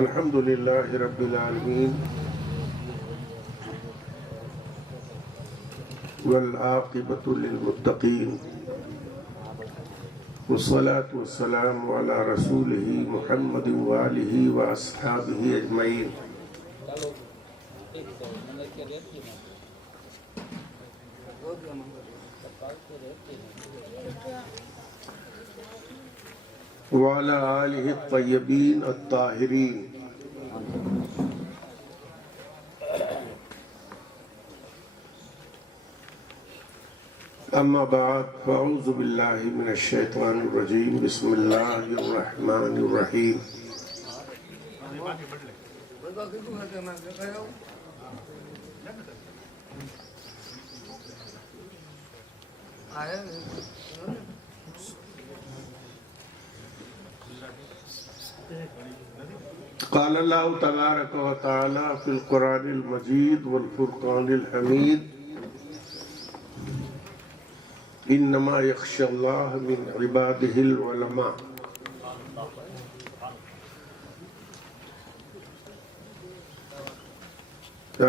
الحمد لله رب العالمين والعاقبة للمتقين والصلاة والسلام على رسوله محمد وآله وأصحابه أجمعين. وعلى آله الطيبين الطاهرين. أما بعد فأعوذ بالله من الشيطان الرجيم. بسم الله الرحمن الرحيم. قال الله تبارك وتعالى في القرآن المجيد والفرقان الحميد: إنما يخشى الله من عباده العلماء.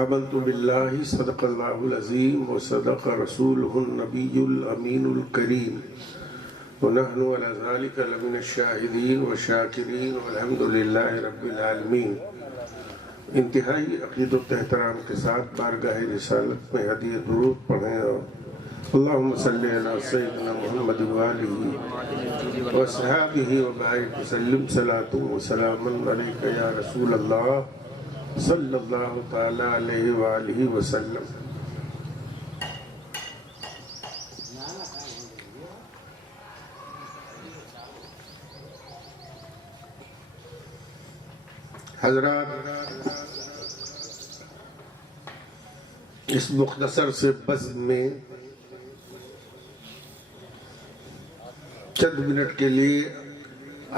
آمنت بالله صدق الله العظيم وصدق رسوله النبي الأمين الكريم ونحن على ذلك لمن الشاهدين والشاكرين والحمد لله رب العالمین. انتہائی عقیدت و احترام کے ساتھ بارگاہ رسالت میں ہدیہ درود پڑھیں اور اللہم صلی علی سیدنا محمد وآلہ وصحابہ وبارک وسلم. صلاۃ و سلام علیک یا رسول اللہ صلی اللہ تعالی علیہ وآلہ وسلم. حضرات، اس مختصر سے بزم میں چند منٹ کے لیے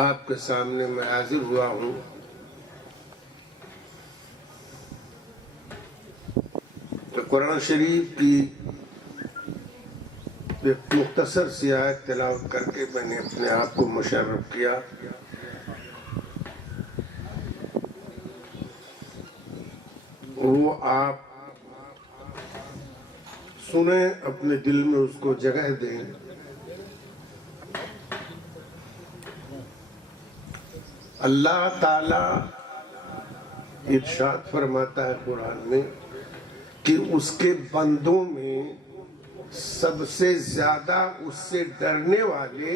آپ کے سامنے میں حاضر ہوا ہوں. قرآن شریف کی ایک مختصر سی آیت تلاوت کر کے میں نے اپنے آپ کو مشرف کیا. وہ آپ سنیں، اپنے دل میں اس کو جگہ دیں. اللہ تعالی ارشاد فرماتا ہے قرآن میں کہ اس کے بندوں میں سب سے زیادہ اس سے ڈرنے والے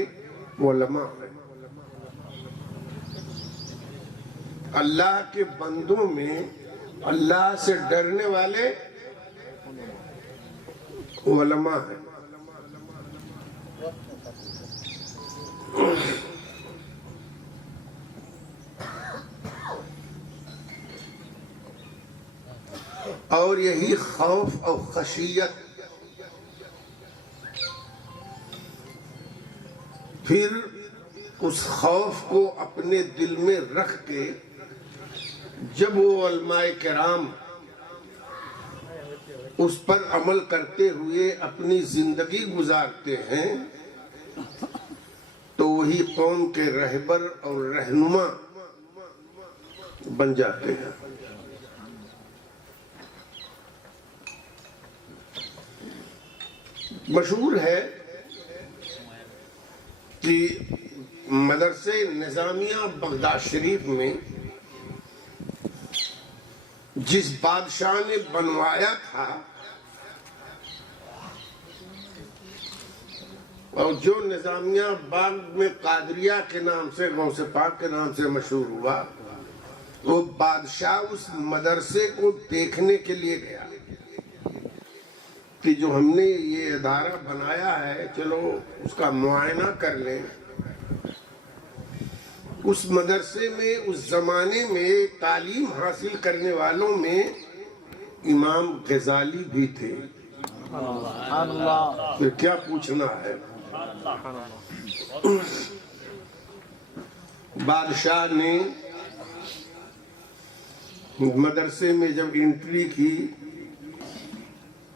علماء ہیں. اللہ کے بندوں میں اللہ سے ڈرنے والے علماء ہیں. اور یہی خوف اور خشیت پھر اس خوف کو اپنے دل میں رکھ کے جب وہ علماء کرام اس پر عمل کرتے ہوئے اپنی زندگی گزارتے ہیں تو وہی قوم کے رہبر اور رہنما بن جاتے ہیں. مشہور ہے کہ مدرسے نظامیہ بغداد شریف میں جس بادشاہ نے بنوایا تھا اور جو نظامیہ باغ میں قادریہ کے نام سے، غوث پاک کے نام سے مشہور ہوا، وہ بادشاہ اس مدرسے کو دیکھنے کے لیے گیا کہ جو ہم نے یہ ادارہ بنایا ہے چلو اس کا معائنہ کر لیں. اس مدرسے میں اس زمانے میں تعلیم حاصل کرنے والوں میں امام غزالی بھی تھے. پھر کیا پوچھنا ہے. بادشاہ نے مدرسے میں جب انٹری کی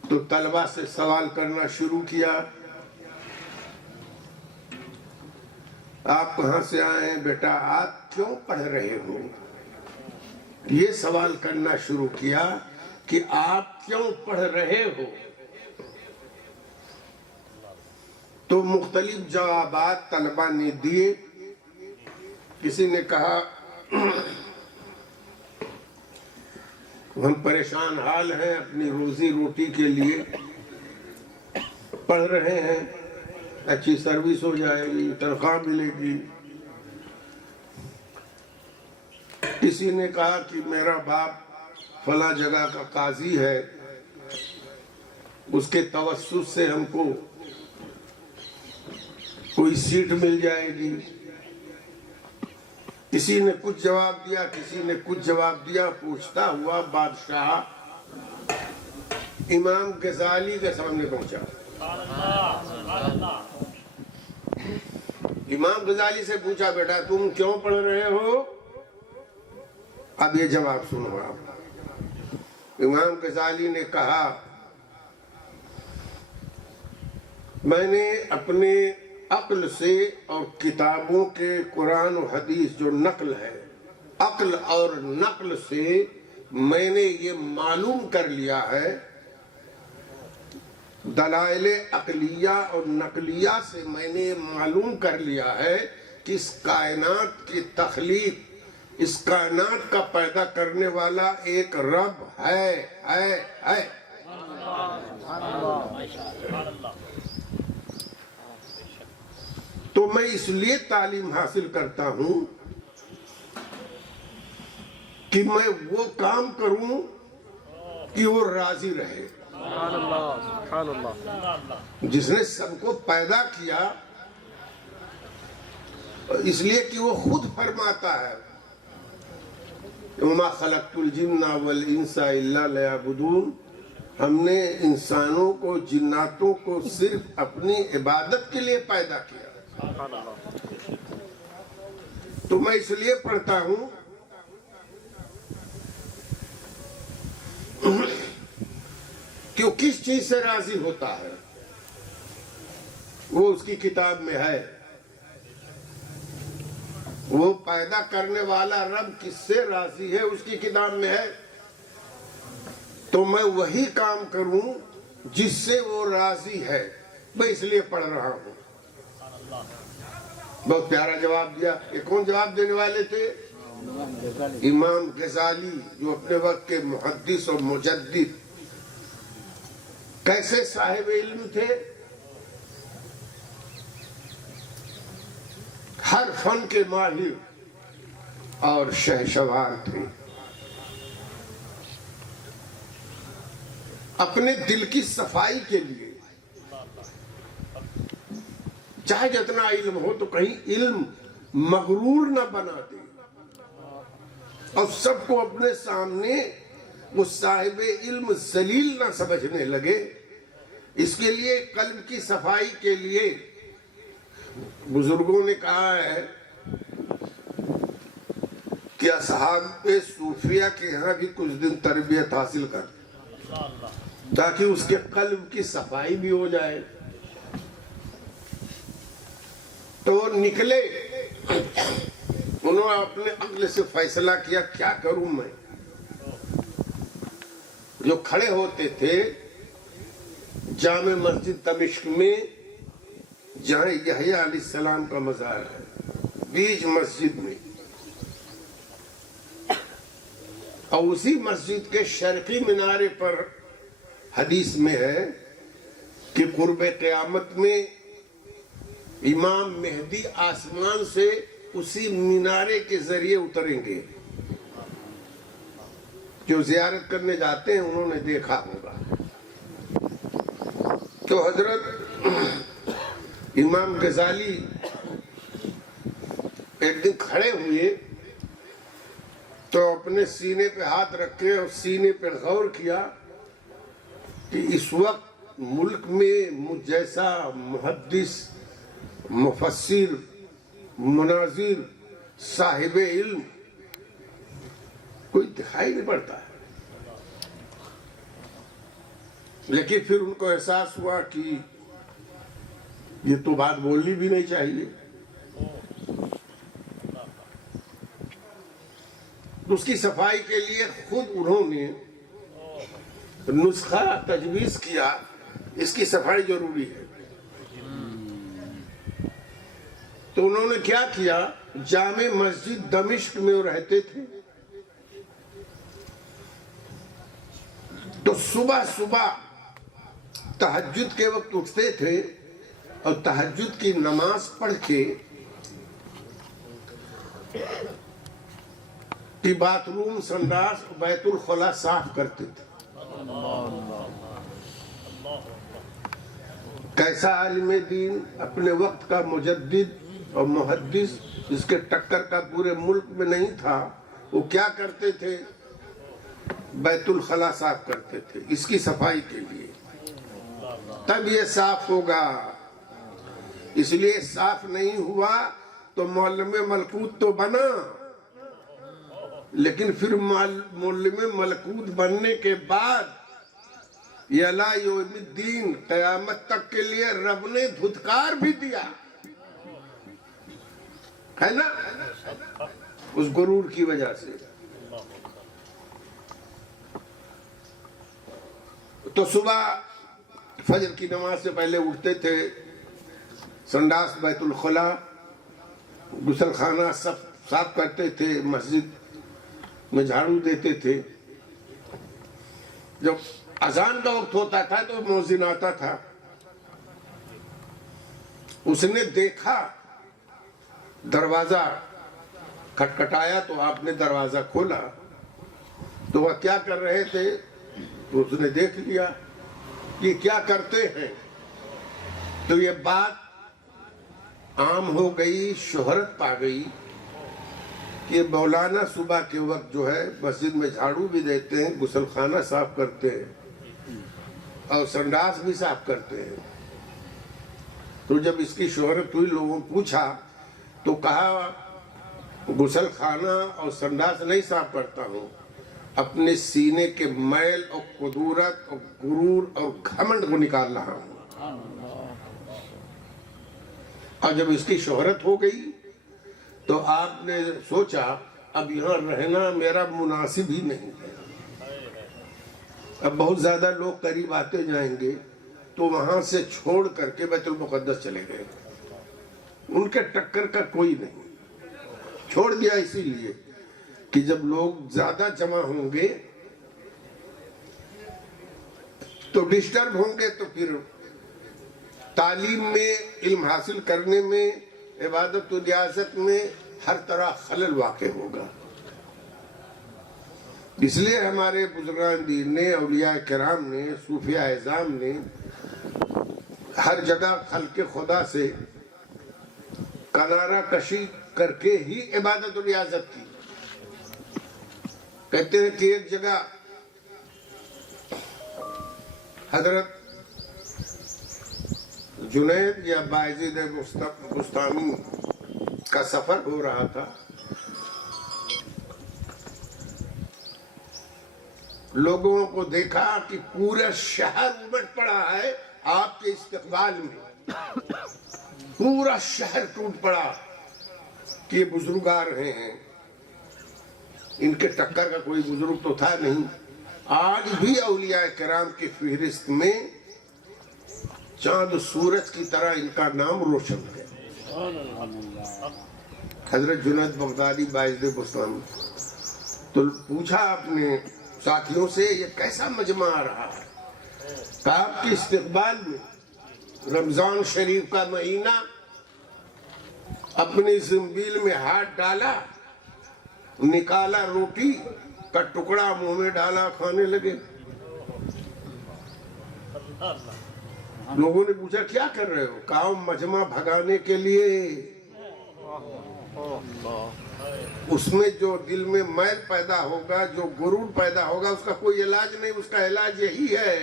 تو طلبہ سے سوال کرنا شروع کیا. آپ کہاں سے آئے ہیں بیٹا؟ آپ کیوں پڑھ رہے ہو؟ یہ سوال کرنا شروع کیا کہ آپ کیوں پڑھ رہے ہو؟ تو مختلف جوابات طلبہ نے دیے. کسی نے کہا ہم پریشان حال ہیں، اپنی روزی روٹی کے لیے پڑھ رہے ہیں، اچھی سروس ہو جائے گی، تنخواہ ملے گی. کسی نے کہا کہ میرا باپ فلاں جگہ کا قاضی ہے، اس کے توسط سے ہم کو کوئی سیٹ مل جائے گی. کسی نے کچھ جواب دیا، کسی نے کچھ جواب دیا. پوچھتا ہوا بادشاہ امام غزالی کے سامنے پہنچا. امام غزالی سے پوچھا بیٹا تم کیوں پڑھ رہے ہو؟ اب یہ جواب سنو آپ. امام غزالی نے کہا میں نے اپنے عقل سے اور کتابوں کے قرآن و حدیث جو نقل ہے، عقل اور نقل سے میں نے یہ معلوم کر لیا ہے، دلائل عقلیہ اور نقلیہ سے میں نے معلوم کر لیا ہے کہ اس کائنات کی تخلیق، اس کائنات کا پیدا کرنے والا ایک رب ہے. تو میں اس لیے تعلیم حاصل کرتا ہوں کہ میں وہ کام کروں کہ وہ راضی رہے. جس نے سب کو پیدا کیا اس لیے کہ وہ خود فرماتا ہے وَمَا خَلَقْتُ الْجِنَّ وَالْإِنسَ إِلَّا لِيَعْبُدُونَ، ہم نے انسانوں کو جناتوں کو صرف اپنی عبادت کے لیے پیدا کیا. تو میں اس لیے پڑھتا ہوں کہ وہ کس چیز سے راضی ہوتا ہے وہ اس کی کتاب میں ہے. وہ پیدا کرنے والا رب کس سے راضی ہے اس کی کتاب میں ہے. تو میں وہی کام کروں جس سے وہ راضی ہے. میں اس لیے پڑھ رہا ہوں. بہت پیارا جواب دیا. یہ کون جواب دینے والے تھے؟ امام غزالی، جو اپنے وقت کے محدث اور مجدد. کیسے صاحب علم تھے؟ ہر فن کے ماہر اور شہسوار تھے. اپنے دل کی صفائی کے لیے چاہے جتنا علم ہو تو کہیں علم مغرور نہ بنا دے اور سب کو اپنے سامنے وہ صاحب علم ذلیل نہ سمجھنے لگے. اس کے لیے قلب کی صفائی کے لیے بزرگوں نے کہا ہے کہ اصحاب صوفیہ کے یہاں بھی کچھ دن تربیت حاصل کر تاکہ اس کے قلب کی صفائی بھی ہو جائے. تو وہ نکلے، انہوں نے اپنے عقل سے فیصلہ کیا کیا کروں میں. جو کھڑے ہوتے تھے جامع مسجد دمشق میں جہاں یحییٰ علیہ السلام کا مزار ہے، بیچ مسجد میں، اور اسی مسجد کے شرقی مینارے پر حدیث میں ہے کہ قرب قیامت میں امام مہدی آسمان سے اسی مینارے کے ذریعے اتریں گے. جو زیارت کرنے جاتے ہیں انہوں نے دیکھا ہوگا. تو حضرت امام غزالی ایک دن کھڑے ہوئے تو اپنے سینے پہ ہاتھ رکھے اور سینے پہ غور کیا کہ اس وقت ملک میں مجھ جیسا محدث، مفسر، مناظر، صاحب علم کوئی دکھائی نہیں پڑتا ہے. لیکن پھر ان کو احساس ہوا کہ یہ تو بات بولنی بھی نہیں چاہیے. تو اس کی صفائی کے لیے خود انہوں نے نسخہ تجویز کیا، اس کی صفائی ضروری ہے۔ تو انہوں نے کیا کیا، جامع مسجد دمشق میں وہ رہتے تھے، تو صبح صبح تہجد کے وقت اٹھتے تھے اور تہجد کی نماز پڑھ کے کہ باتھ روم، سنداس، بیت الخلا صاف کرتے تھے۔ کیسا عالم دین، اپنے وقت کا مجدد اور محدث، جس کے ٹکر کا پورے ملک میں نہیں تھا، وہ کیا کرتے تھے، بیت الخلا صاف کرتے تھے اس کی صفائی کے لیے، تب یہ صاف ہوگا۔ اس لیے صاف نہیں ہوا تو معلم ملکوت تو بنا، لیکن پھر معلم ملکوت بننے کے بعد یلا یوم الدین، قیامت تک کے لیے رب نے دھتکار بھی دیا ہے نا، اس غرور کی وجہ سے۔ تو صبح فجر کی نماز سے پہلے اٹھتے تھے، سنداس، بیت الخلا، غسل خانہ سب صاف کرتے تھے، مسجد میں جھاڑو دیتے تھے۔ جب اذان کا وقت ہوتا تھا تو مؤذن آتا تھا، اس نے دیکھا دروازہ کھٹکھٹایا تو آپ نے دروازہ کھولا، تو وہ کیا کر رہے تھے، تو اس نے دیکھ لیا یہ کیا کرتے ہیں، تو یہ بات عام ہو گئی، شہرت پا گئی کہ مولانا صبح کے وقت جو ہے مسجد میں جھاڑو بھی دیتے ہیں، غسل خانہ صاف کرتے ہیں اور سنڈاس بھی صاف کرتے ہیں۔ تو جب اس کی شہرت ہوئی، لوگوں نے پوچھا تو کہا غسل خانہ اور سنڈاس نہیں صاف کرتا ہوں، اپنے سینے کے میل اور قدورت اور غرور اور گھمنڈ کو نکال رہا ہوں۔ اور جب اس کی شہرت ہو گئی تو آپ نے سوچا اب یہاں رہنا میرا مناسب ہی نہیں ہے، اب بہت زیادہ لوگ قریب آتے جائیں گے، تو وہاں سے چھوڑ کر کے بیت المقدس چلے گئے۔ ان کے ٹکر کا کوئی نہیں، چھوڑ دیا اسی لیے کہ جب لوگ زیادہ جمع ہوں گے تو ڈسٹرب ہوں گے، تو پھر تعلیم میں، علم حاصل کرنے میں، عبادت و ریاضت میں ہر طرح خلل واقع ہوگا۔ اس لیے ہمارے بزرگان دین نے، اولیاء کرام نے، صوفیاء اعظام نے ہر جگہ خلق خدا سے کنارہ کشی کر کے ہی عبادت و ریاضت کی۔ کہتے ہیں کہ ایک جگہ حضرت جنید یا باعزید بستامی کا سفر ہو رہا تھا، لوگوں کو دیکھا کہ پورا شہر امٹ پڑا ہے آپ کے استقبال میں، پورا شہر ٹوٹ پڑا کہ یہ بزرگ آ رہے ہیں۔ ان کے ٹکر کا کوئی بزرگ تو تھا نہیں۔ آج بھی اولیاء کرام کی فہرست میں چاند سورج کی طرح ان کا نام روشن ہے۔ حضرت جنید بغدادی باعزید بستانی۔ تو پوچھا اپنے ساتھیوں سے یہ کیسا مجمع آ رہا ہے، کہا آپ کے استقبال میں رمضان شریف کا مہینہ، اپنی زنبیل میں ہاتھ ڈالا، نکالا روٹی کا ٹکڑا منہ میں ڈالا، کھانے لگے۔ لوگوں نے پوچھا کیا کر رہے ہو، کہا مجمع بھگانے کے لیے، اس میں جو دل میں میل پیدا ہوگا، جو غرور پیدا ہوگا، اس کا کوئی علاج نہیں، اس کا علاج یہی ہے۔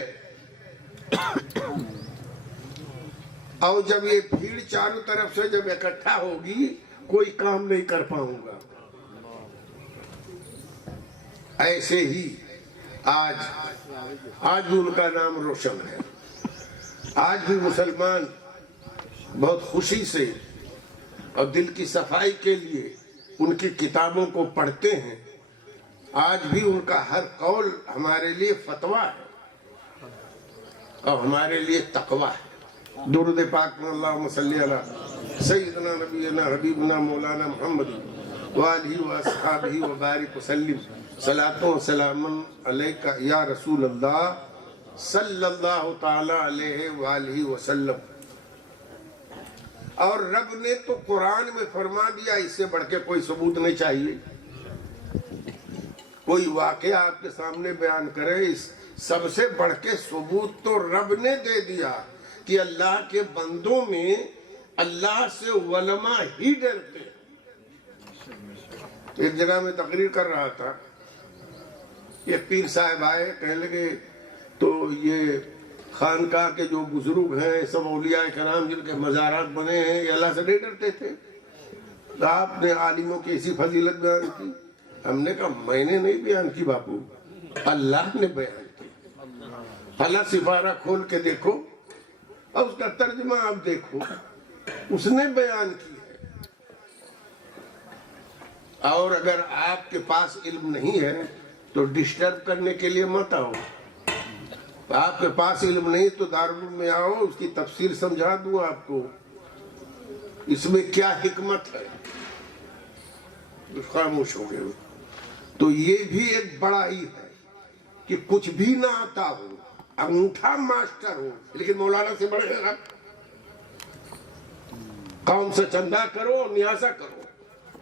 اور جب یہ بھیڑ چاروں طرف سے جب اکٹھا ہوگی، کوئی کام نہیں کر پاؤں گا۔ ایسے ہی آج بھی ان کا نام روشن ہے۔ آج بھی مسلمان بہت خوشی سے اور دل کی صفائی کے لیے ان کی کتابوں کو پڑھتے ہیں آج بھی ان کا ہر قول ہمارے لیے فتویٰ ہے اور ہمارے لیے تقویٰ ہے۔ درود پاک میں اللہم صلی علی سیدنا نبینا حبیبنا مولانا محمد وآلہ واصحابہ وبارک وسلم صلاۃ و سلام علیکہ یا رسول اللہ صلی اللہ تعالی علیہ وآلہ وسلم۔ اور رب نے تو قرآن میں فرما دیا، اس سے بڑھ کے کوئی ثبوت نہیں چاہیے۔ کوئی واقعہ آپ کے سامنے بیان کرے، اس سب سے بڑھ کے ثبوت تو رب نے دے دیا کہ اللہ کے بندوں میں اللہ سے علماء ہی ڈرتے۔ ایک جگہ میں تقریر کر رہا تھا، ایک پیر صاحب آئے، کہنے لگے تو یہ خانقاہ کے جو بزرگ ہیں، سب اولیاء کرام جن کے مزارات بنے ہیں، یہ اللہ سے نہیں ڈرتے تھے؟ آپ نے عالموں کی ایسی فضیلت بیان کی۔ ہم نے کہا میں نے نہیں بیان کی باپو، اللہ نے بیان کی۔ اللہ سفارہ کھول کے دیکھو اور اس کا ترجمہ آپ دیکھو، اس نے بیان کی ہے۔ اور اگر آپ کے پاس علم نہیں ہے تو ڈسٹرب کرنے کے لیے مت آؤ۔ آپ کے پاس علم نہیں تو دارالعلوم میں آؤ، اس کی تفسیر سمجھا دوں آپ کو، اس میں کیا حکمت ہے۔ خاموش ہو گئے۔ تو یہ بھی ایک بڑائی ہے کہ کچھ بھی نہ آتا ہو، انگوٹھا ماسٹر ہو، لیکن مولانا سے بڑے گا۔ قوم سے چندہ کرو، نیازہ کرو،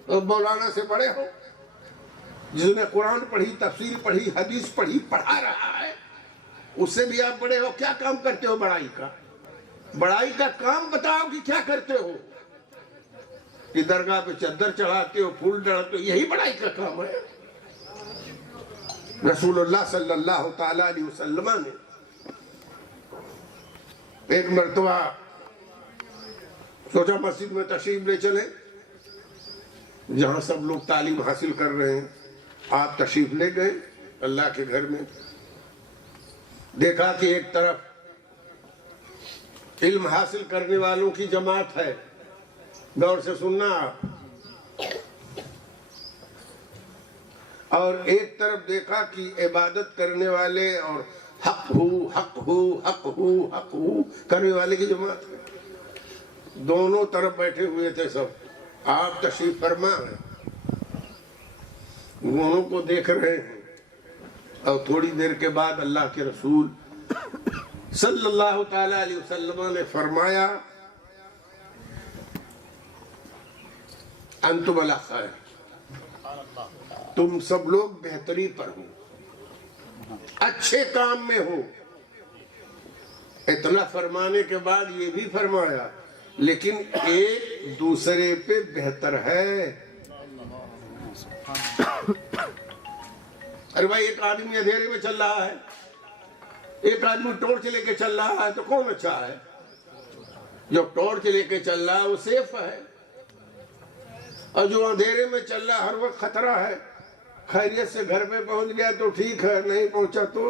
اور مولانا سے بڑے ہو۔ جس نے قرآن پڑھی، تفسیر پڑھی، حدیث پڑھی، پڑھا رہا ہے، اس سے بھی آپ بڑے ہو۔ کیا کام کرتے ہو بڑائی کا؟ بڑائی کا کام بتاؤ کہ کیا کرتے ہو؟ کہ درگاہ پہ چادر چڑھاتے ہو، پھول ڈالتے ہو، یہی بڑائی کا کام ہے؟ رسول اللہ صلی اللہ تعالی علیہ وسلم نے ایک مرتبہ سوچا مسجد میں تشریف لے چلے، جہاں سب لوگ تعلیم حاصل کر رہے ہیں۔ آپ تشریف لے گئے اللہ کے گھر میں، دیکھا کہ ایک طرف علم حاصل کرنے والوں کی جماعت ہے، غور سے سننا آپ، اور ایک طرف دیکھا کہ عبادت کرنے والے اور حق ہو حق ہو حق ہو حق ہو کرنے والے کی جماعت ہے۔ دونوں طرف بیٹھے ہوئے تھے سب۔ آپ تشریف فرما ہیں، دونوں کو دیکھ رہے ہیں، اور تھوڑی دیر کے بعد اللہ کے رسول صلی اللہ تعالی علیہ وسلم نے فرمایا انتم علی خیر، تم سب لوگ بہتری پر ہو، اچھے کام میں ہو۔ اتنا فرمانے کے بعد یہ بھی فرمایا لیکن ایک دوسرے پہ بہتر ہے۔ ارے بھائی، ایک آدمی اندھیرے میں چل رہا ہے، ایک آدمی ٹورچ لے کے چل رہا ہے، تو کون اچھا ہے؟ جو ٹورچ لے کے چل رہا ہے وہ سیف ہے، اور جو اندھیرے میں چل رہا ہے ہر وقت خطرہ ہے۔ خیریت سے گھر پہ پہنچ گیا تو ٹھیک ہے، نہیں پہنچا تو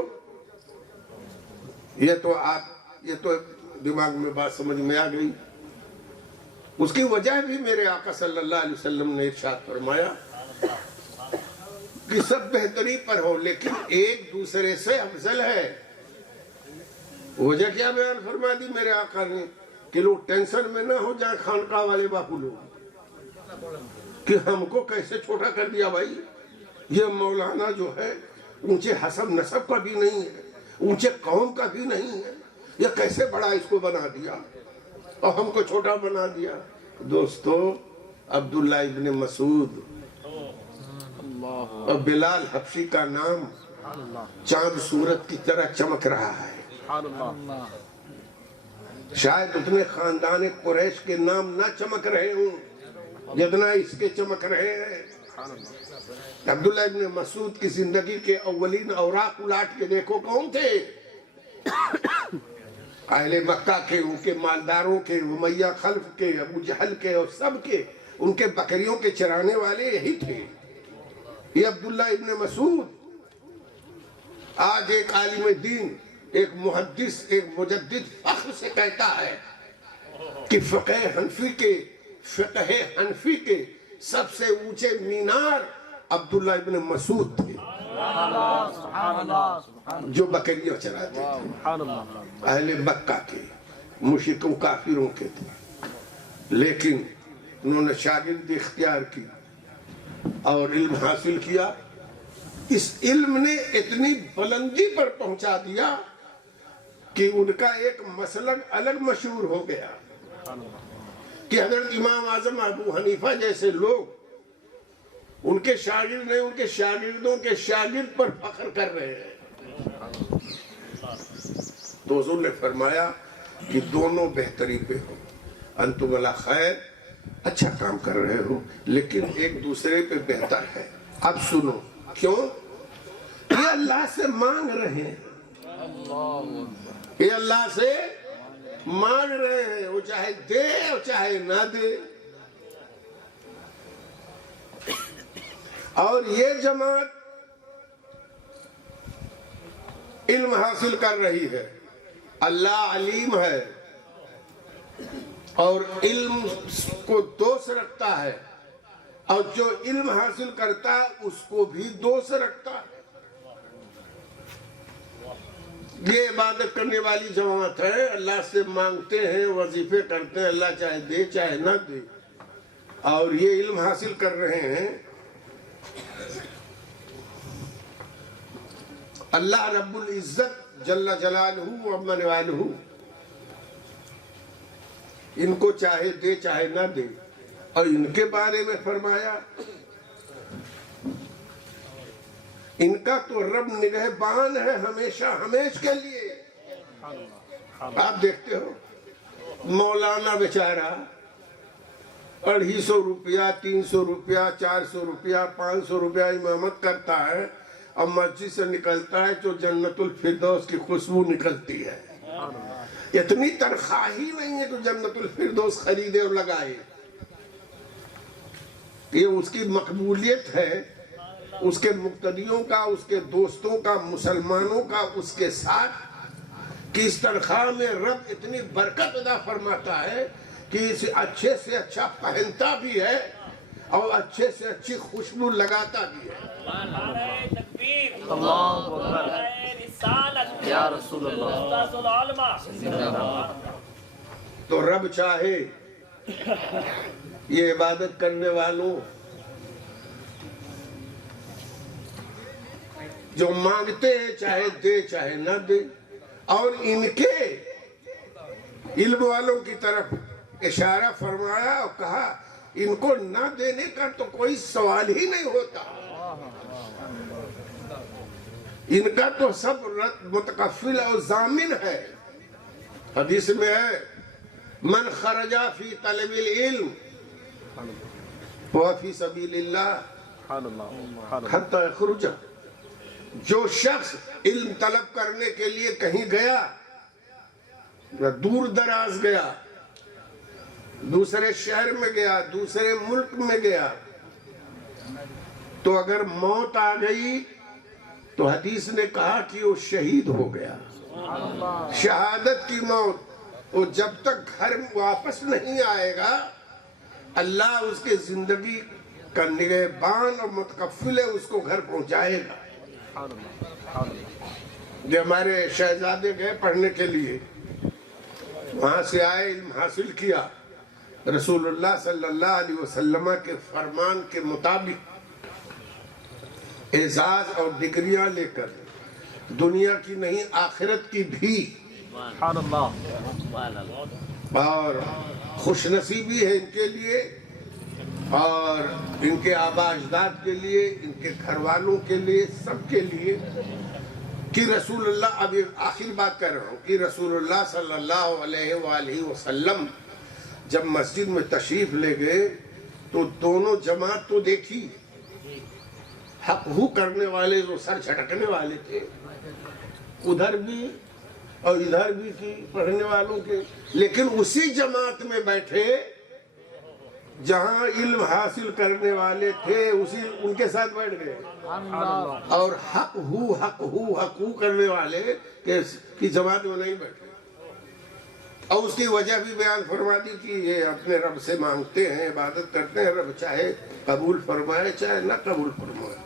یہ تو دماغ میں بات سمجھ میں آ گئی۔ اس کی وجہ بھی میرے آقا صلی اللہ علیہ وسلم نے ارشاد فرمایا کہ سب بہتری پر ہو لیکن ایک دوسرے سے افضل ہے۔ وجہ کیا بیان فرما دی میرے آقا نے کہ لوگ ٹینشن میں نہ ہو جائیں، خانقاہ والے باپو لوگ، کہ ہم کو کیسے چھوٹا کر دیا بھائی۔ یہ مولانا جو ہے اونچے حسب نسب کا بھی نہیں ہے، اونچے قوم کا بھی نہیں ہے، یہ کیسے بڑا اس کو بنا دیا اور ہم کو چھوٹا بنا دیا۔ دوستو، عبداللہ ابن مسعود اور بلال حبشی کا نام چاند سورت کی طرح چمک رہا ہے۔ شاید اتنے خاندان قریش کے نام نہ چمک رہے ہوں جتنا اس کے چمک رہے ہیں۔ عبداللہ ابن مسعود کی زندگی کے اولین اوراق الٹ کے دیکھو کون تھے؟ اہل مکہ کے، ان کے مالداروں کے، امیہ خلف کے، ابو جہل کے، اور سب کے، ان کے بکریوں کے چرانے والے یہی تھے۔ یہ عبداللہ ابن مسعود آج ایک عالم دین، ایک محدث، ایک مجدد فخر سے کہتا ہے کہ فقہ حنفی کے سب سے اونچے مینار عبداللہ ابن مسعود تھے۔ جو بکریاں چراتے تھے، اہل مکہ کے مشرکوں کافروں کے تھے، لیکن انہوں نے شاگردی اختیار کی اور علم حاصل کیا۔ اس علم نے اتنی بلندی پر پہنچا دیا کہ ان کا ایک مسلک الگ مشہور ہو گیا کہ حضرت امام اعظم ابو حنیفہ جیسے لوگ ان کے شاگرد نہیں، ان کے شاگردوں کے شاگرد پر فخر کر رہے ہیں۔ تو حضور نے فرمایا کہ دونوں بہتری پہ ہو، انتم علی خیر، اچھا کام کر رہے ہو، لیکن ایک دوسرے پہ بہتر ہے۔ اب سنو کیوں؟ یہ اللہ سے مانگ رہے ہیں، یہ اللہ سے مانگ رہے ہیں، وہ چاہے دے اور چاہے نہ دے۔ اور یہ جماعت علم حاصل کر رہی ہے، اللہ علیم ہے اور علم کو دوست رکھتا ہے، اور جو علم حاصل کرتا ہے اس کو بھی دوست رکھتا ہے۔ یہ عبادت کرنے والی جماعت ہے، اللہ سے مانگتے ہیں، وظیفے کرتے ہیں، اللہ چاہے دے چاہے نہ دے، اور یہ علم حاصل کر رہے ہیں۔ اللہ رب العزت جل جلالہ و من والہ ان کو چاہے دے چاہے نہ دے، اور ان کے بارے میں فرمایا ان کا تو رب نگہبان ہے ہمیشہ ہمیش کے لیے۔ آپ دیکھتے ہو مولانا بیچارہ 250 روپیہ 300 روپیہ 400 روپیہ 500 روپیہ امامت کرتا ہے، اور مسجد سے نکلتا ہے تو جنت الفردوس کی خوشبو نکلتی ہے۔ اتنی تنخواہ ہی نہیں ہے تو جنت الفردوس خریدے اور لگائے۔ یہ اس کی مقبولیت ہے، اس کے مقتدیوں کا، اس کے دوستوں کا، مسلمانوں کا اس کے ساتھ، کہ اس تنخواہ میں رب اتنی برکت عطا فرماتا ہے کہ اسے اچھے سے اچھا پہنتا بھی ہے اور اچھے سے اچھی خوشبو لگاتا بھی ہے۔ اللہ اکبر یا رسول اللہ۔ تو رب چاہے یہ عبادت کرنے والوں جو مانگتے ہیں چاہے دے چاہے نہ دے، اور ان کے علم والوں کی طرف اشارہ فرمایا اور کہا ان کو نہ دینے کا تو کوئی سوال ہی نہیں ہوتا، ان کا تو سب متکفل اور ضامن ہے۔ حدیث میں ہے من خرجا فی طلب العلم وفی سبیل اللہ حتی یخرج، جو شخص علم طلب کرنے کے لیے کہیں گیا، دور دراز گیا، دوسرے شہر میں گیا، دوسرے ملک میں گیا، تو اگر موت آ گئی تو حدیث نے کہا کہ وہ شہید ہو گیا، شہادت کی موت۔ وہ جب تک گھر واپس نہیں آئے گا اللہ اس کے زندگی کا نگہبان اور متکفل ہے، اس کو گھر پہنچائے گا۔ جو ہمارے شہزادے گئے پڑھنے کے لیے، وہاں سے آئے، علم حاصل کیا، رسول اللہ صلی اللہ علیہ وسلم کے فرمان کے مطابق اعزاز اور ڈگریاں لے کر دنیا کی نہیں آخرت کی بھی، اور خوش نصیبی ہے ان کے لیے اور ان کے آبا اجداد کے لیے، ان کے گھر والوں کے لیے، سب کے لیے، کہ رسول اللہ، اب آخر بات کر رہا ہوں، کہ رسول اللہ صلی اللہ علیہ وآلہ وسلم جب مسجد میں تشریف لے گئے تو دونوں جماعت تو دیکھی، حق ہو کرنے والے جو سر جھٹکنے والے تھے ادھر بھی اور ادھر بھی کی پڑھنے والوں کے، لیکن اسی جماعت میں بیٹھے جہاں علم حاصل کرنے والے تھے اسی ان کے ساتھ بیٹھ گئے، اور حق ہو کرنے والے کی جماعت میں نہیں بیٹھے۔ اور اس کی وجہ بھی بیان فرما دی کہ یہ اپنے رب سے مانگتے ہیں، عبادت کرتے ہیں، رب چاہے قبول فرمائے چاہے نہ قبول فرمائے۔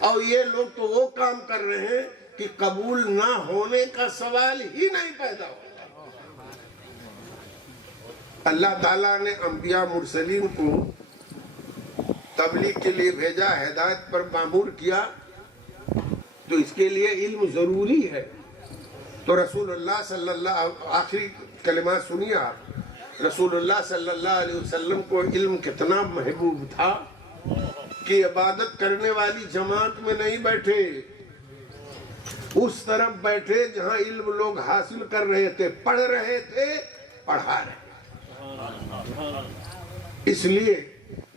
اور یہ لوگ تو وہ کام کر رہے ہیں کہ قبول نہ ہونے کا سوال ہی نہیں پیدا ہو۔ اللہ تعالیٰ نے انبیاء مرسلین کو تبلیغ کے لیے بھیجا، ہدایت پر مامور کیا، تو اس کے لیے علم ضروری ہے۔ تو رسول اللہ صلی اللہ، آخری کلمات سنیے آپ، رسول اللہ صلی اللہ علیہ وسلم کو علم کتنا محبوب تھا کہ عبادت کرنے والی جماعت میں نہیں بیٹھے، اس طرف بیٹھے جہاں علم لوگ حاصل کر رہے تھے، پڑھ رہے تھے، پڑھا رہے۔ اس لیے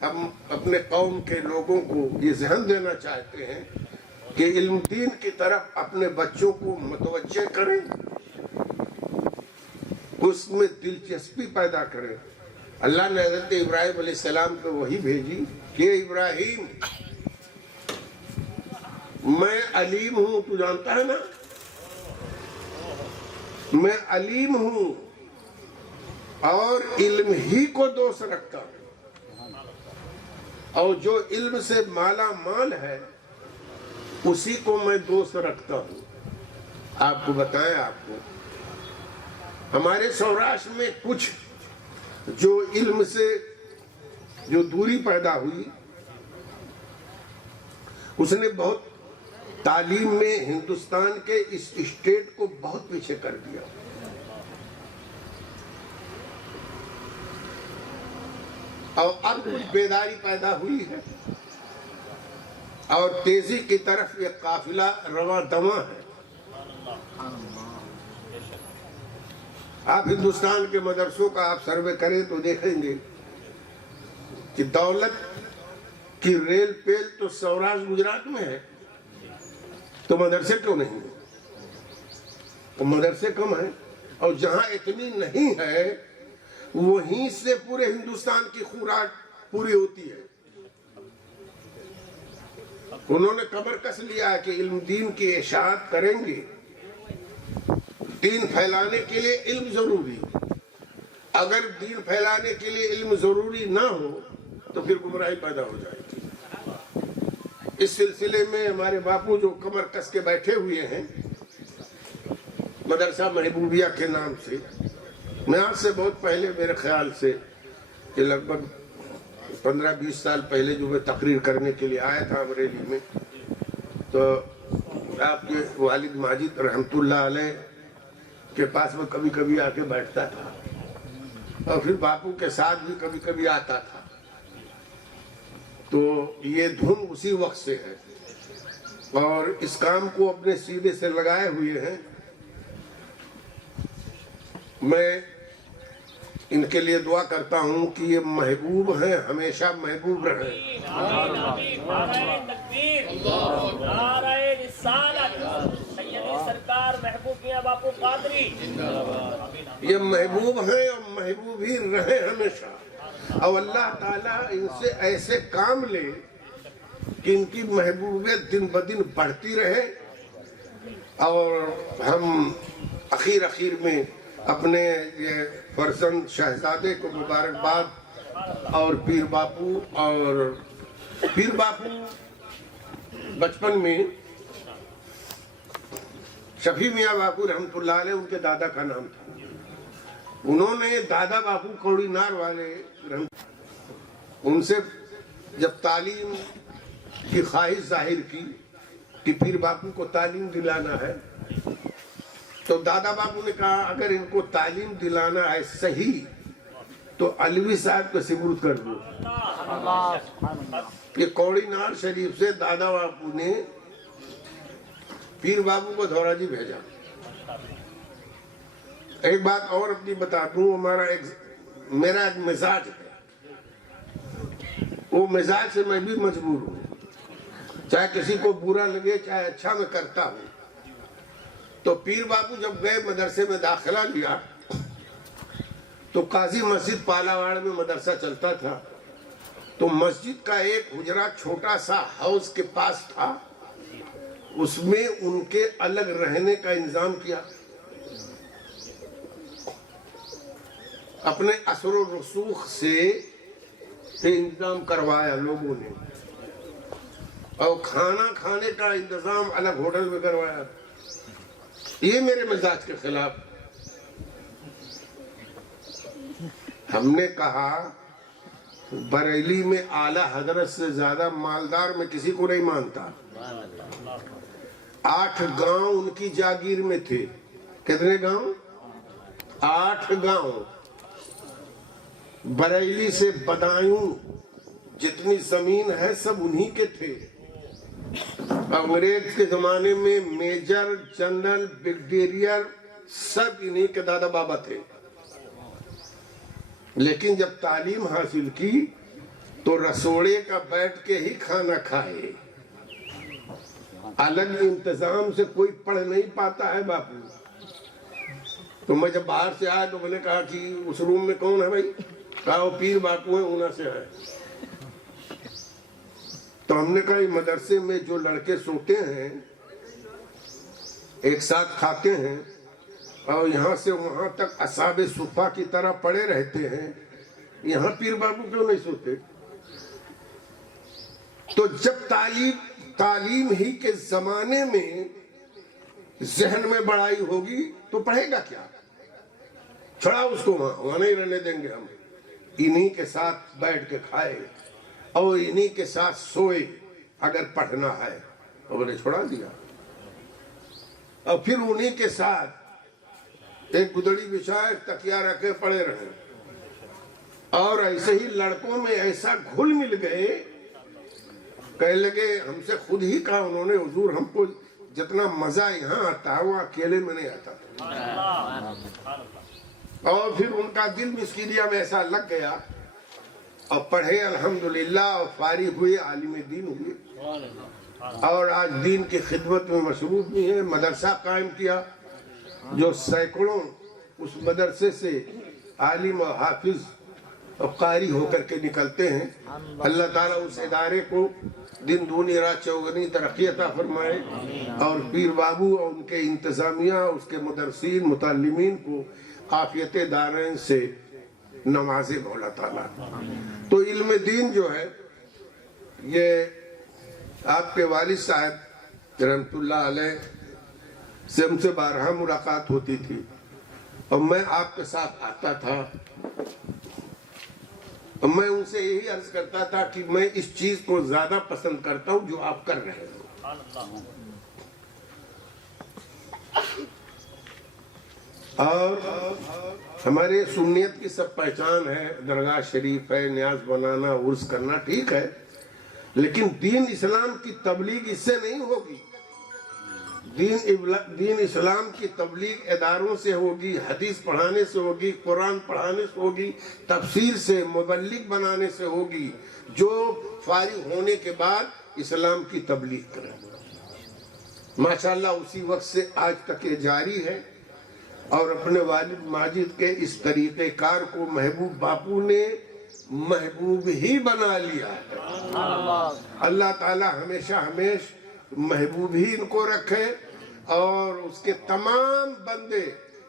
ہم اپنے قوم کے لوگوں کو یہ ذہن دینا چاہتے ہیں کہ علم دین کی طرف اپنے بچوں کو متوجہ کریں، اس میں دلچسپی پیدا کریں۔ اللہ نے حضرت ابراہیم علیہ السلام کو وہی بھیجی کہ ابراہیم میں علیم ہوں، تو جانتا ہے نا، میں علیم ہوں اور علم ہی کو دوست رکھتا ہوں، اور جو علم سے مالا مال ہے اسی کو میں دوست رکھتا ہوں۔ آپ کو بتائیں، آپ کو ہمارے سوراشٹر میں کچھ جو علم سے جو دوری پیدا ہوئی، اس نے بہت تعلیم میں ہندوستان کے اس اسٹیٹ کو بہت پیچھے کر دیا۔ اور اب کچھ بیداری پیدا ہوئی ہے اور تیزی کی طرف یہ قافلہ رواں دواں ہے۔ آپ ہندوستان کے مدرسوں کا آپ سروے کریں تو دیکھیں گے کہ دولت کی ریل پیل تو سوراشٹر گجرات میں ہے، تو مدرسے کیوں نہیں ہیں؟ تو مدرسے کم ہیں، اور جہاں اتنی نہیں ہے وہیں سے پورے ہندوستان کی خوراک پوری ہوتی ہے۔ انہوں نے کمر کس لیا ہے کہ علم دین کی اشاعت کریں گے، دین پھیلانے کے لیے علم ضروری، اگر دین پھیلانے کے لیے علم ضروری نہ ہو تو پھر گمراہی پیدا ہو جائے گی۔ اس سلسلے میں ہمارے باپو جو کمر کس کے بیٹھے ہوئے ہیں مدرسہ محبوبیہ کے نام سے، میں آج سے بہت پہلے، میرے خیال سے کہ لگ بھگ 15-20 سال پہلے جو میں تقریر کرنے کے لیے آیا تھا بریلی میں، تو آپ کے والد ماجد رحمت اللہ علیہ کے پاس میں کبھی کبھی آ کے بیٹھتا تھا، اور پھر باپو کے ساتھ بھی کبھی کبھی آتا تھا۔ تو یہ دھن اسی وقت سے ہے اور اس کام کو اپنے سینے سے لگائے ہوئے ہیں۔ میں ان کے لیے دعا کرتا ہوں کہ یہ محبوب ہیں، ہمیشہ محبوب رہیں۔ نعرہ تکبیر، نعرہ رسالت، سید سرکار محبوب میاں باپو قادری، یہ محبوب ہیں اور محبوب ہی رہیں ہمیشہ، اور اللہ تعالیٰ ان سے ایسے کام لے کہ ان کی محبوبیت دن بدن بڑھتی رہے، اور ہم اخیر میں اپنے یہ فرزند شہزادے کو مبارکباد، اور پیر باپو بچپن میں شفیع میاں باپو رحمت اللہ علیہ ان کے دادا کا نام تھا، انہوں نے دادا باپو کوڑی نار والے ان سے جب تعلیم کی خواہش ظاہر کی کہ پیر باپو کو تعلیم دلانا ہے، تو دادا باپو نے کہا اگر ان کو تعلیم دلانا ہے صحیح تو علوی صاحب کو سپرد کر دو۔ یہ کوڑی نار شریف سے دادا باپو نے پیر باپو کو دھوراجی بھیجا۔ ایک بات اور اپنی بتا دوں، میرا ایک مزاج ہے، وہ مزاج سے میں بھی مجبور ہوں، چاہے کسی کو برا لگے چاہے اچھا میں کرتا ہوں۔ تو پیر باپو جب گئے مدرسے میں داخلہ لیا تو قاضی مسجد پالاواڑ میں مدرسہ چلتا تھا، تو مسجد کا ایک حجرہ چھوٹا سا ہاؤس کے پاس تھا، اس میں ان کے الگ رہنے کا انتظام کیا، اپنے اثر و رسوخ سے انتظام کروایا لوگوں نے، اور کھانا کھانے کا انتظام الگ ہوٹل میں کروایا. یہ میرے مزاج کے خلاف. ہم نے کہا بریلی میں اعلیٰ حضرت سے زیادہ مالدار میں کسی کو نہیں مانتا. 8 گاؤں ان کی جاگیر میں تھے. کتنے گاؤں؟ 8 گاؤں. بریلی سے بدایوں جتنی زمین ہے سب انہی کے تھے. انگریز کے زمانے میں میجر جنرل بریگیڈیئر سب انہی کے دادا بابا تھے. لیکن جب تعلیم حاصل کی تو رسوڑے کا بیٹھ کے ہی کھانا کھائے. الگ انتظام سے کوئی پڑھ نہیں پاتا ہے باپو. تو میں جب باہر سے آیا تو میں نے کہا کہ اس روم میں کون ہے بھائی؟ کہا وہ پیر باپو ہیں، اونا سے آئے. تو ہم نے کہا یہ مدرسے میں جو لڑکے سوتے ہیں ایک ساتھ کھاتے ہیں اور یہاں سے وہاں تک اصحاب صفہ کی طرح پڑے رہتے ہیں، یہاں پیر بابو کیوں نہیں سوتے؟ تو جب تعلیم ہی کے زمانے میں ذہن میں بڑائی ہوگی تو پڑھے گا کیا؟ چھڑا اس کو وہاں نہیں رہنے دیں گے ہم. انہی کے ساتھ بیٹھ کے کھائے اور انہی کے ساتھ سوئے اگر پڑھنا ہے. اور انہیں چھوڑا دیا اور پھر انہی کے ساتھ ایک گدڑی بچھائے تکیہ رکھے پڑے رہے. اور ایسے ہی لڑکوں میں ایسا گھل مل گئے، کہنے لگے ہم سے خود ہی کہا انہوں نے، حضور ہم کو جتنا مزہ یہاں آتا ہے وہ اکیلے میں نہیں آتا تھا. اور پھر ان کا دل مسکینیا میں ایسا لگ گیا اور پڑھے الحمدللہ اور فارغ ہوئے، عالم دین ہوئے اور آج دین کی خدمت میں مصروف بھی ہیں. مدرسہ قائم کیا جو سینکڑوں اس مدرسے سے عالم و حافظ اور قاری ہو کر کے نکلتے ہیں. اللہ تعالیٰ اس ادارے کو دن دونی رات چوگنی ترقی عطا فرمائے اور پیر بابو اور ان کے انتظامیہ اس کے مدرسین متعلمین کو عافیت دارین سے نوازے مولا تعالیٰ. تو علم دین جو ہے یہ آپ کے والد صاحب رحمت اللہ علیہ سے ہم سے بارہا ملاقات ہوتی تھی اور میں آپ کے ساتھ آتا تھا اور میں ان سے یہی عرض کرتا تھا کہ میں اس چیز کو زیادہ پسند کرتا ہوں جو آپ کر رہے ہو. اور ہمارے سنیت کی سب پہچان ہے، درگاہ شریف ہے، نیاز بنانا، عرس کرنا، ٹھیک ہے، لیکن دین اسلام کی تبلیغ اس سے نہیں ہوگی. دین اسلام کی تبلیغ اداروں سے ہوگی، حدیث پڑھانے سے ہوگی، قرآن پڑھانے سے ہوگی، تفسیر سے، مبلغ بنانے سے ہوگی، جو فارغ ہونے کے بعد اسلام کی تبلیغ کریں. ماشاءاللہ اسی وقت سے آج تک یہ جاری ہے اور اپنے والد ماجد کے اس طریقہ کار کو محبوب باپو نے محبوب ہی بنا لیا ہے. اللہ تعالی ہمیشہ محبوب ہی ان کو رکھے اور اس کے تمام بندے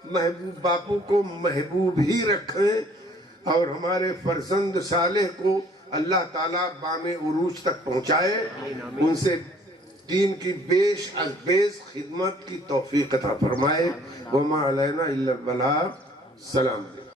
محبوب باپو کو محبوب ہی رکھیں اور ہمارے فرزند صالح کو اللہ تعالیٰ بام عروج تک پہنچائے. ان سے دین کی بیش از بیش خدمت کی توفیق عطا فرمائے. وما علینا الا البلاغ. سلام علیکم.